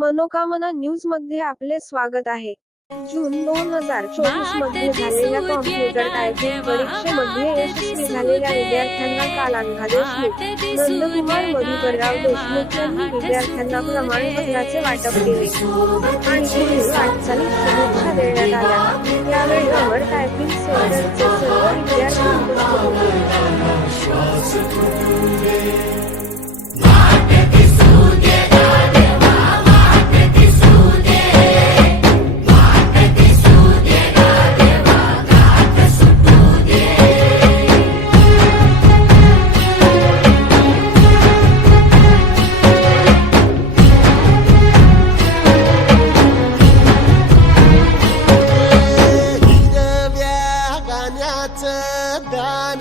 मनोकामना न्यूजमध्ये आपले स्वागत आहे. जून दोन हजार चोवीसमध्ये झालेल्या कॉम्प्युटर टायपिंग परीक्षेमध्ये यशस्वी झालेल्या विद्यार्थ्यांना काल अण्णा देशमुख नंदकुमार मधुकरराव देशमुख यांनी विद्यार्थ्यांना प्रमाणपत्राचे वाटप केले. आणि पुढील वाटचालीत शुभेच्छा देण्यात आल्या. यावेळी अवर टायपिंग सेंटरचे सर्व विद्यार्थी उपस्थित होते.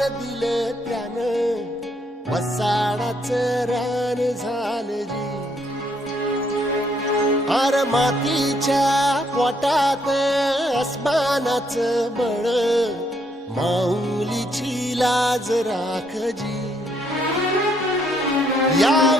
दिलं त्यानं. वसाडाच रान झालं जी. अर मातीच्या पोटात आसमानाच बळ. माऊलीची लाज राखजी या